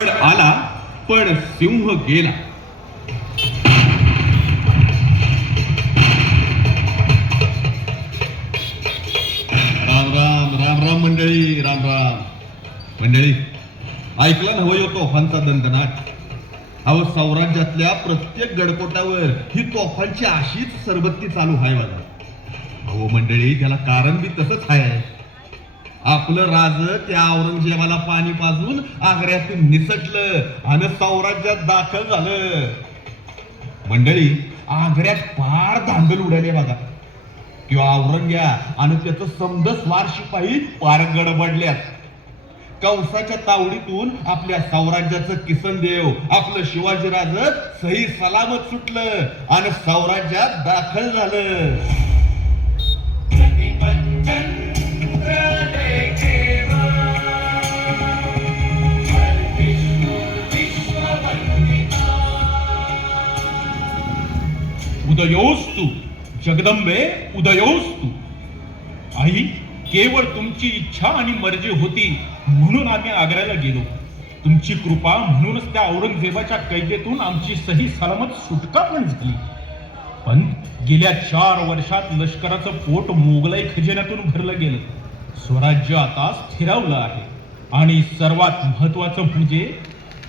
आला पण सिंह गेला. राम राम राम राम मंडळी राम राम. मंडळी ऐकलं ना होय तोफांचा दंदनाट अहो सौराज्यातल्या प्रत्येक गडकोटावर ही तोफांची अशीच सरबत्ती चालू आहे बघा अहो मंडळी त्याला कारण बी तसंच आहे आपलं राज त्या औरंगजेबाला पाणी पाजून आग्र्यातून निसटलं आणि सौराज्यात दाखल झालं. मंडळी आग्र्यात फार धांदल उडाले बघा. किंवा औरंग्या आणि त्याचं समद स्वार शिपाई पार गडबडल्यात. कंसाच्या तावडीतून आपल्या साम्राज्याचं किसनदेव आपलं शिवाजीराज सही सलामत सुटलं आणि सौराज्यात दाखल झालं. उदयोस्तु जगदंबे उदयोस्तु. आई केवळ तुमची इच्छा आणि मर्जी होती म्हणून आम्ही आग्र्याला गेलो. तुमची कृपा म्हणूनच त्या औरंगजेबाच्या कैदेतून आमची सही सलामत सुटका पण झाली. पण गेल्या चार वर्षात लष्कराचं पोट मोगलाई खजिन्यातून भरलं गेलं. स्वराज्य आता स्थिरावलं आहे. आणि सर्वात महत्वाचं म्हणजे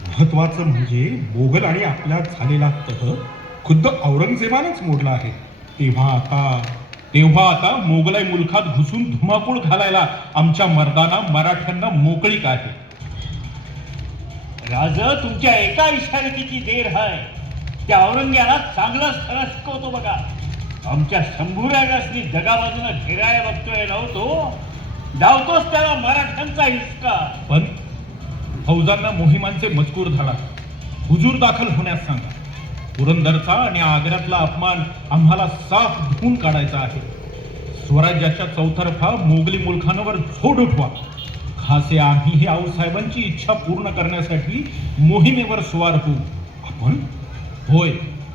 महत्वाचं म्हणजे मोगल आणि आपल्या झालेला तह खुद्द औरंगजेबानेच मोडला आहे. तेव्हा आता तेव्हा आता मोगलाई मुलखात घुसून धुमाकूळ घालायला आमच्या मर्दाना मराठ्यांना मोकळीक आहे. राज तुमच्या एका इशारतीची देर आहे त्या औरंग्याला चांगला स्थळ शिकवतो बघा. आमच्या शंभूराजासनी जगाबाजूला घेराया बघतोय नव्हतो धावतोच त्याला मराठ्यांचा हिसका. पण फौजांना मोहिमांचे मजकूर झाला हुजूर दाखल होण्यास सांगा. पुरंदरचा आणि आग्र्यातला अपमान आम्हाला साफ धुवून काढायचा आहे. स्वराज्याच्या चौतर्फा मोगली मुलखांवर झोड उठवा. खासे आम्ही हे आऊसाहेबांची इच्छा पूर्ण करण्यासाठी मोहिमेवर स्वार होऊ. आपण? होय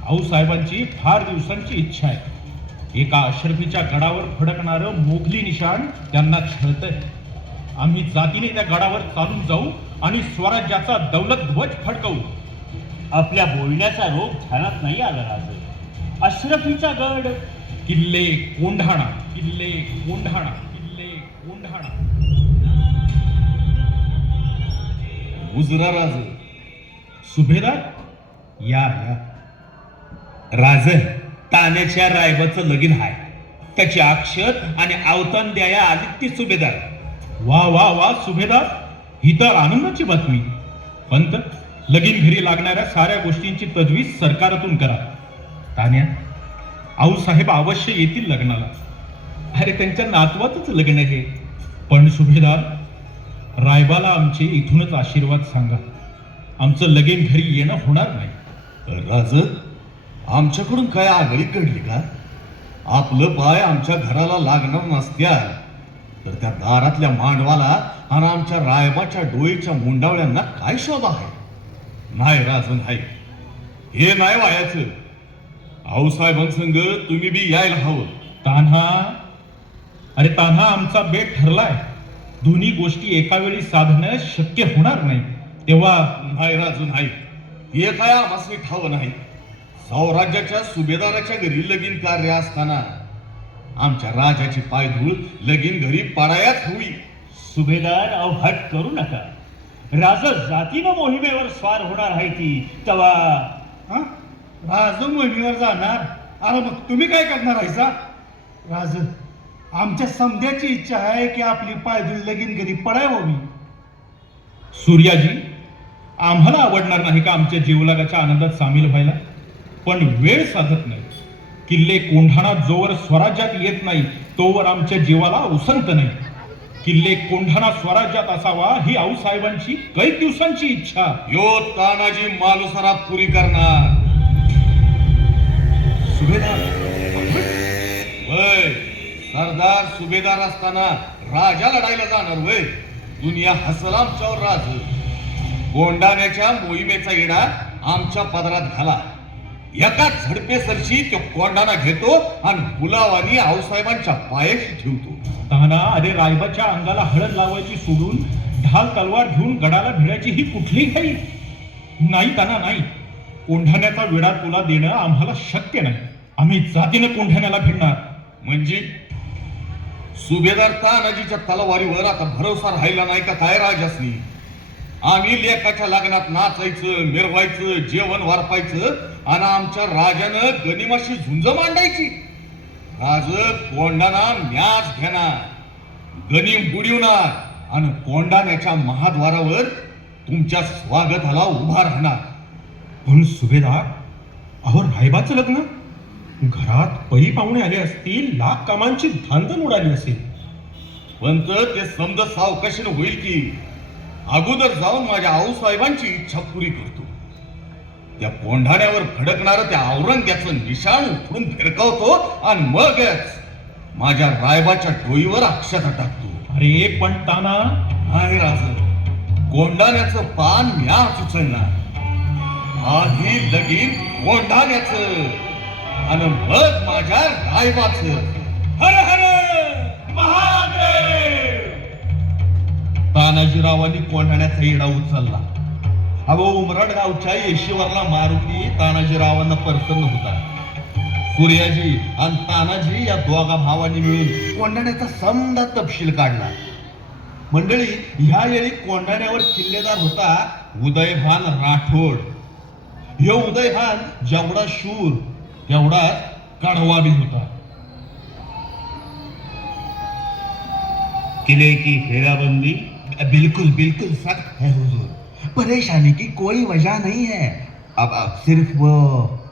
आऊसाहेबांची फार दिवसांची इच्छा आहे. एका अशर्फीच्या गडावर फडकणारं मोगली निशाण त्यांना छळतंय. आम्ही जातीने त्या गडावर चालून जाऊ आणि स्वराज्याचा दौलत ध्वज फडकवू. आपल्या बोलण्याचा रोग ध्यानात नाही आला राज. अश्रफीचा गड. किल्ले कोंढाणा किल्ले कोंढाणा किल्ले कोंढाणा. उजरा राज. सुभेदार? या या. राज ताण्याच्या रायबाचं लगीन हाय. त्याची अक्षर आणि अवतान द्याया आदित्य सुभेदार. वा वा वा सुभेदार. ही तर आनंदाची बातमी. पंत? लगीन घरी लागणाऱ्या साऱ्या गोष्टींची तजवीज सरकारातून करा. तान्या आऊसाहेब अवश्य येतील लग्नाला. अरे त्यांच्या नातवातच लग्न आहे. पण सुभेदार रायबाला आमचे इथूनच आशीर्वाद सांगा. आमचं लगीन घरी येणं होणार नाही. राज आमच्याकडून काय आगळी घडली का? आपलं पाय आमच्या घराला लागणार नसत्या तर त्या दारातल्या मांडवाला आणि आमच्या रायबाच्या डोळीच्या मुंडावळ्यांना काय शोध आहे? नाही राज नाही हे नाही वायाचं. आऊसाहेबांसंग तुम्ही बी यायला हवं. तान्हा अरे तान्हा आमचा बेट ठरलाय. दोन्ही गोष्टी एका वेळी साधणं शक्य होणार नाही. तेव्हा नाही राजू नाही हे काय आम्हाला ठाव नाही. सौराज्याच्या सुभेदाराच्या घरी लगीन कार्य असताना आमच्या राजाची पायधूळ लगीन घरी पडायाच होई. सुभेदार अवघात करू नका. राज जातीनं मोहिमेवर स्वार होणार आहे ती. तेव्हा राज मोहिमेवर जाणार? अरे मग तुम्ही काय करणार आहेसा राज आमच्या समध्याची इच्छा आहे की आपली पायदुल लगीन घरी पडाय व्हावी सूर्याजी आम्हाला आवडणार नाही का आमच्या जीवलागाच्या आनंदात सामील व्हायला? पण वेळ साधत नाही. किल्ले कोंढाणा जोवर स्वराज्यात येत नाही तोवर आमच्या जीवाला उसंत नाही. किल्ले कोंढाणा स्वराज्यात असावा ही आऊसाहेबांची कैक दिवसांची इच्छा. यो तानाजी मालुसरा पुरी करणार. सुभेदार. वय. सरदार सुभेदार असताना राजा लढायला जाणार वय. दुनिया हसल आमच्यावर राज. कोंडाण्याच्या मोहिमेचा इडा आमच्या पदरात घाला. एका झडपेसरशी तो कोंडाणा घेतो आणि गुलावानी आऊसाहेबांच्या पायाशी ठेवतो. असताना अरे रायबाच्या अंगाला हळद लावायची सोडून ढाल तलवार घेऊन गडाला भिडायची ही कुठली घाई? नाही ताना नाही. कोंढाण्याचा विडा तुला देणं आम्हाला शक्य नाही. आम्ही जातीनं कोंढाण्याला भिडणार. म्हणजे? सुभेदार तानाजीच्या तलवारीवर आता भरोसा राहिला नाही का काय राजासनी? आम्ही लेखाच्या लग्नात नाचायचं मिरवायचं जेवण वारपायचं आणि आमच्या राजानं गनिमाशी झुंज मांडायची. राज कोंडाना म्याच घेणार. गनिम बुडिवणार. आणि कोंडाण्याच्या महाद्वारावर तुमच्या स्वागताला उभा राहणार. पण सुभेदार अहो रायबाचं लग्न? घरात पै पाहुणे आले असतील लाख कामांची धांदण उडाली असेल. पण तर ते समज सावकाशीनं होईल की अगोदर जाऊन माझ्या आऊसाहेबांची इच्छा पुरी करतो. त्या कोंढाण्यावर फडकणार त्या औरंग्याचं निशाण उठून फिरकावतो आणि मगच माझ्या रायबाच्या डोईवर अक्षता टाकतो. अरे पण ताना. नाही राज कोंढाण्याचं पान म्या उचलणार. आधी लगीन कोंढाण्याचं आणि मग माझ्या रायबाचं. हर हर! महादेव! तानाजीरावांनी कोंढाण्याचा इडा उचलला. अहो उमरडगावच्या येशीवरला मारुती तानाजीरावांना प्रसन्न होता सूर्याजी आणि तानाजी या दोघा भावांनी मिळून कोंडाण्याचा समजा तपशील काढला. मंडळी ह्या वेळी कोंडाण्यावर किल्लेदार होता उदयभान राठोड. ह्यो उदयभान जेवढा शूर तेवढाच कडवा बी होता. किले की घेराबंदी बिलकुल बिलकुल सख्त है हुजूर. परेशानी की कोई वजह नहीं है। अब अब सिर्फ़ वो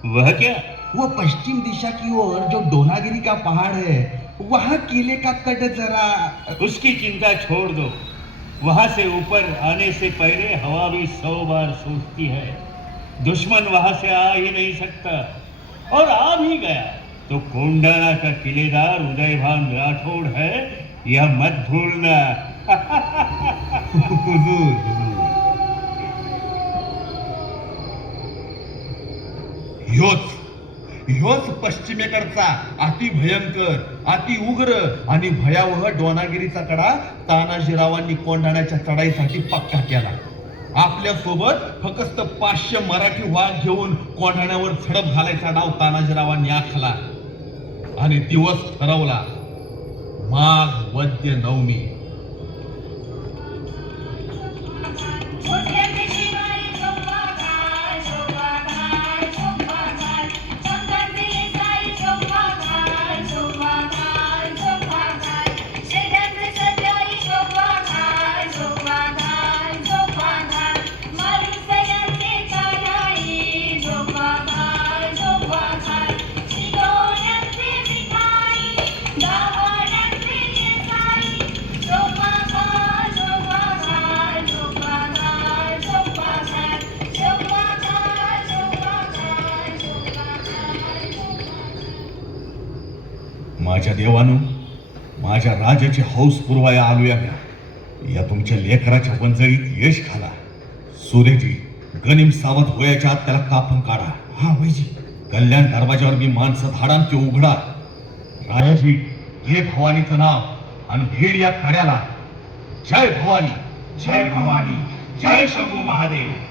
वह क्या? वो पश्चिम दिशा की ओर जो डोनागिरी का पहाड़ है वहाँ किले का तट जरा उसकी चिंता छोड़ दो। वहाँ से ऊपर आने से पहले हवा भी सौ बार सोचती है। दुश्मन वहाँ से आ ही नहीं सकता। और आ भी गया। तो कोंडाना का किलेदार उदयभान राठौड़ है यह मत भूलना। ह्योच. ह्योच पश्चिमेकडचा अति भयंकर अति उग्र आणि भयावह डोनागिरीचा कडा तानाजीरावांनी कोंढाण्याच्या चढाईसाठी पक्का केला. आपल्यासोबत फक्त पाचशे मराठी वाघ घेऊन कोंढाण्यावर झडप घालायचा डाव तानाजीरावांनी आखला आणि दिवस ठरवला. माघ वद्य नवमी. माझ्या देवानं माझ्या राजाची हौस पुरवाया आलोया म्या. या तुमच्या लेकराच्या वंजळीत यश घाला. सूर्यजी गनिम सावध वयाच्या आत त्याला कापून काढा. हा वैजी. कल्याण दरवाजावर मी माणसं धाडान ते उघडा. राजाजी हे भवानीचं नाव आणि भीड या कड्याला जय भवानी. जय भवानी. जय शंभू महादेव.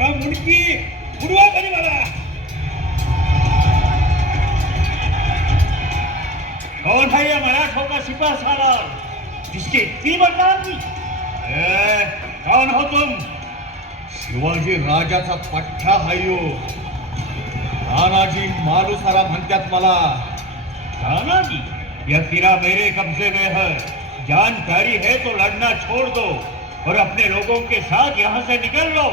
मुडकी उडवा तरी मला. कौन है ये मराठों का सिपा सालार जिसकी इतनी बदनामी? ए, कौन हो तुम? शिवाजी राजाचा पठ्ठा हायो तानाजी मालुसारा म्हणतात मला. तानाजी या तिरा मेरे कब्जे में है. जान तारी है तो लड़ना छोड़ दो और अपने लोगों के साथ यहाँ से निकल लो.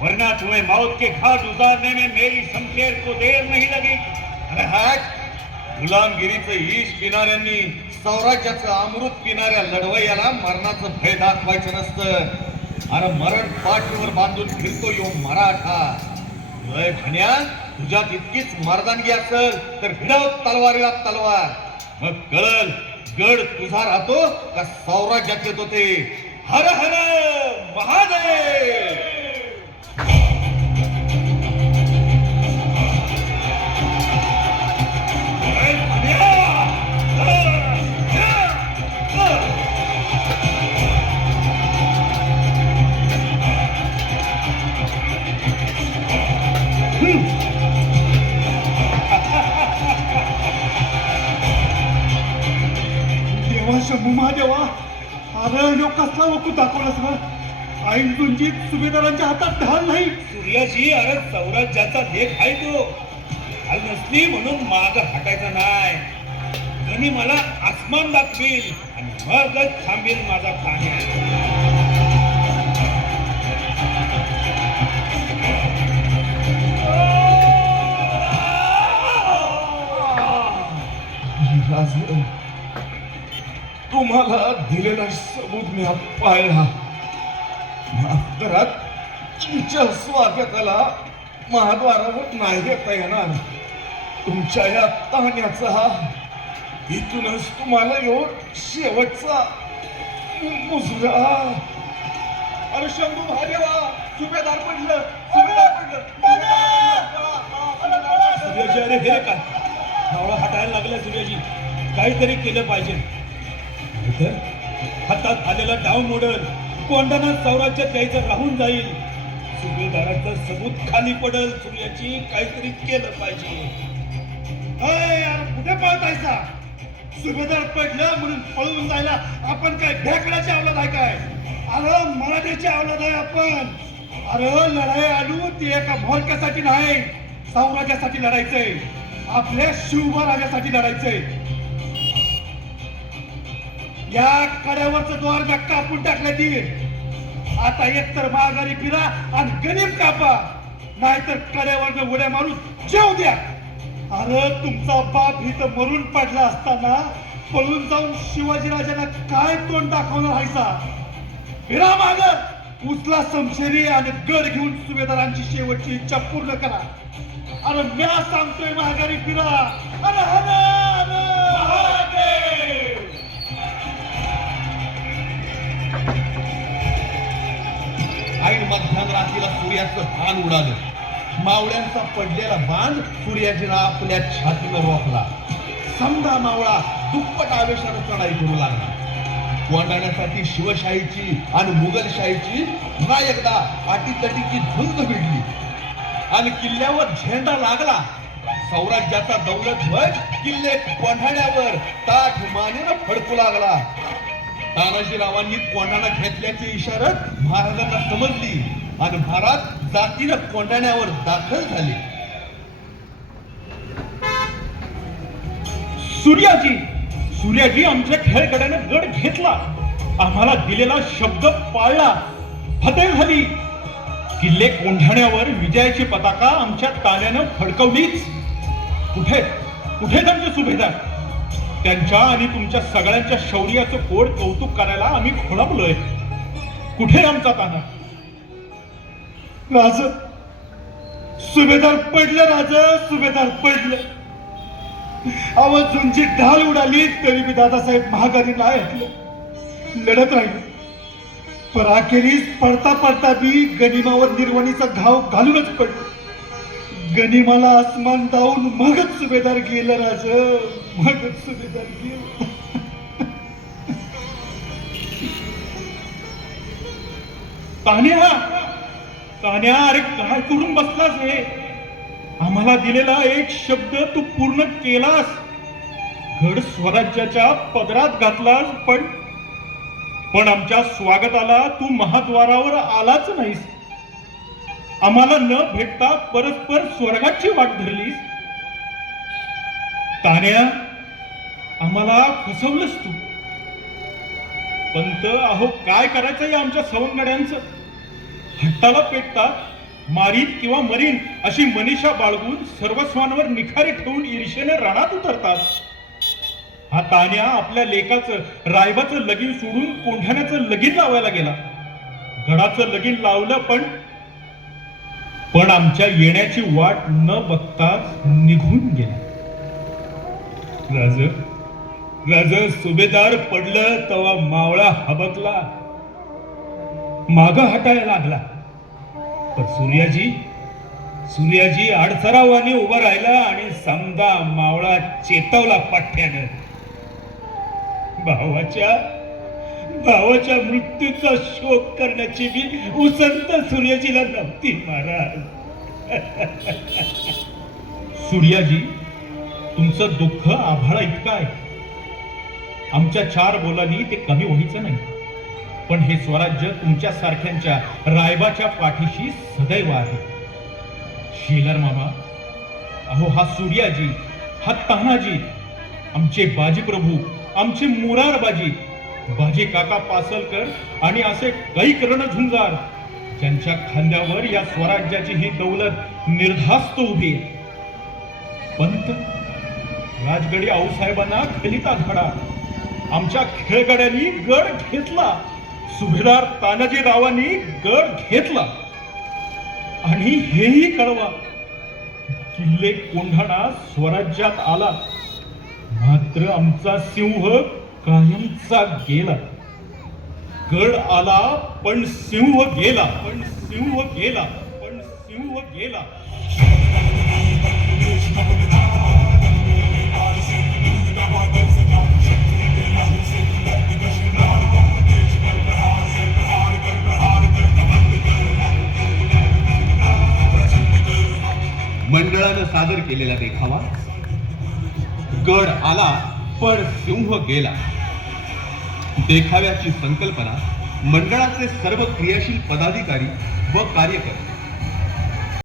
वरना तुम्हें मौत के घाट उतारने में मेरी शमशेर को देर नहीं लगेगी। अरे हॅट गुलामगिरीचं ईश पिणाऱ्यांनी स्वराज्याचं अमृत पिणाऱ्या लढवय्याला मरणाचं भय दाखवायचं नसतं. अरे मरण पाठीवर बांधून फिरतो यो मराठा. लय खण्या तुझ्यात इतकीच मर्दानगी असल तर भिडाव तलवारीला तलवार. मग कळल गड तुझा राहतो का सौराज्यात येतो ते हर हर महादेव! तुमची सुभेदारांच्या हातात ढाल नाही. सूर्याची अरे सौराज्याचा लेख आहे तो. हाल नसली म्हणून माग हटायचं नाही. आणि मला आसमान दाखवील आणि मगच थांबेल माझा राजे, तुम्हाला दिलेला सबूत मी पाळला माफ करा. तुमच्या स्वागताला महाद्वारावर नाही येता येणार. तुमच्या या ताण्याचा इथूनच तुम्हाला येऊन शेवटचा मुजरा. अरे शंभू महादेवा सुभेदार पडलं सुभेदार पडलं सूर्याजी अरे हे काय? धावळा हटायला लागला सूर्याजी. काहीतरी केलं पाहिजे. हातात आलेला डाऊन मोडल. कोंडाणा सौराज्यात द्यायचं राहून जाईल. सुभेदाराचं सबूत खाली पडल. सूर्याची काहीतरी केलं पाहिजे. अय, यार, कुठे पळतायचा सुभेदार पडलं म्हणून पळून जायला आपण काय ढेकड्याची अवलाद आहे काय? अरे मराठ्याची अवलाद आहे आपण. अरे लढाई आलू ती एका भोलक्यासाठी नाही. साम्राज्यासाठी लढायचंय. आपल्या शिवबा लढायचंय. या कड्यावरचं द्वार मी कापून टाकलं ती. आता एक तर माघारी फिरा आणि गणित कापा. नाहीतर कड्यावर उड्या मारून जेव द्या. अरे तुमचा बाप इथं मरून पडला असताना पळून जाऊन शिवाजीराजांना काय तोंड दाखवणार हायसा फिरा माग. उचला समशेरी आणि गड घेऊन सुभेदारांची शेवटची इच्छा पूर्ण करा. अरे म्या सांगतोय माघारी फिरा. अरे हर ऐन मध्यान रात्रीला सूर्याचं भान उडालं. मावळ्यांचा पडलेला बाण सूर्याजीला आपल्या छातीनं रोखला. समजा मावळा दुप्पट आवेशानं चढाई करू लागला. कोंडाण्यासाठी शिवशाहीची आणि मुघलशाहीची पुन्हा एकदा अटीतटीची झुंज भिडली. आणि किल्ल्यावर झेंडा लागला. सौराज्याचा दौलत ध्वज किल्ले कोंढाण्यावर ताठ मानेनं फडकू लागला. तानाजीरावांनी कोंडाना घेतल्याची इशारत महाराजांना समजली आणि महाराज जातीनं कोंडाण्यावर दाखल झाले. सूर्याजी सूर्याजी आमच्या खेळगड्याने गड घेतला. आम्हाला दिलेला शब्द पाळला. फतेह झाली. किल्ले कोंढाण्यावर विजयाची पताका आमच्या ताल्यानं फडकवलीच. कुठे? कुठे त्यांचे सुभेदार? त्यांच्या आणि तुमच्या सगळ्यांच्या शौर्याचं कोड कौतुक करायला आम्ही खोळंबलोय. कुठे आमचा ताना राज सुभेदार पडलं राज सुभेदार पडलं. आवाज तुमची ढाल उडाली तरी मी दादासाहेब महागारी नाही ऐकलं. लढत राहिलो. पण अखेरीस पडता पडता मी गनिमावर निर्वाणीचा घाव घालूनच पडलो. गनिमाला आसमान दावून मगच सुभेदार गेलं राज. मगच सुभेदार गेलं तान्या तान्या अरे काय करून बसलास हे आम्हाला दिलेला एक शब्द तू पूर्ण केलास. घड स्वराज्याच्या पदरात घातलास पण पण आमच्या स्वागताला तू महाद्वारावर आलाच नाहीस. आम्हाला न भेटता परस्पर स्वर्गाची वाट धरलीस. तान्या आम्हाला फसवलंस तू. पंत अहो काय करायचंय आमच्या सवंगड्यांचं? हट्टाला पेटतात मारीन किंवा मरीन अशी मनीषा बाळगून सर्वस्वांवर निखारे ठेवून ईर्षेने रानात उतरतात. हा तान्या आपल्या लेकाचं रायबाचं लगीन सोडून कोंढाण्याचं लगीन लावायला गेला. गडाचं लगीन लावलं पण पण आमच्या येण्याची वाट न बघताच निघून गेला. राज राज सुभेदार पडलं तेव्हा मावळा हबकला माग हटायला लागला. पण सूर्याजी सूर्याजी अडसरावाने उभा राहिला आणि समजा मावळा चेतवला पाठ्यानं. भावाच्या भावाच्या मृत्यूचा शोक करण्याची मी उसंत सूर्याजीला नव्हती महाराज. सूर्याजी तुमचं दुःख आभाळा इतकं आहे. आमच्या चार बोलांनी ते कमी व्हायचं नाही. पण हे स्वराज्य तुमच्या सारख्यांच्या रायबाच्या पाठीशी सदैव आहे. शेलर मामा अहो हा सूर्याजी हा तानाजी आमचे बाजी प्रभू आमचे मुरारबाजी बाजी काका पासलकर आणि असे काही करण झुंजार ज्यांच्या खांद्यावर या स्वराज्याची ही दौलत निर्धास्त उभी आहे. पंत राजगडी आऊसाहेबांना खलिता धडा. आमच्या खेळगड्यांनी गड घेतला. सुभेदार तानाजी रावांनी गड घेतला. आणि हेही कळवा किल्ले कोंढाणा स्वराज्यात आला. मात्र आमचा सिंह कायमचा गेला. गड आला पण सिंह गेला. पण सिंह गेला पण सिंह गेला. मंडळानं सादर केलेला देखावा. गड आला पण सिंह गेला. देखाव्याची संकल्पना मंडळाचे सर्व क्रियाशील पदाधिकारी व कार्यकर्ते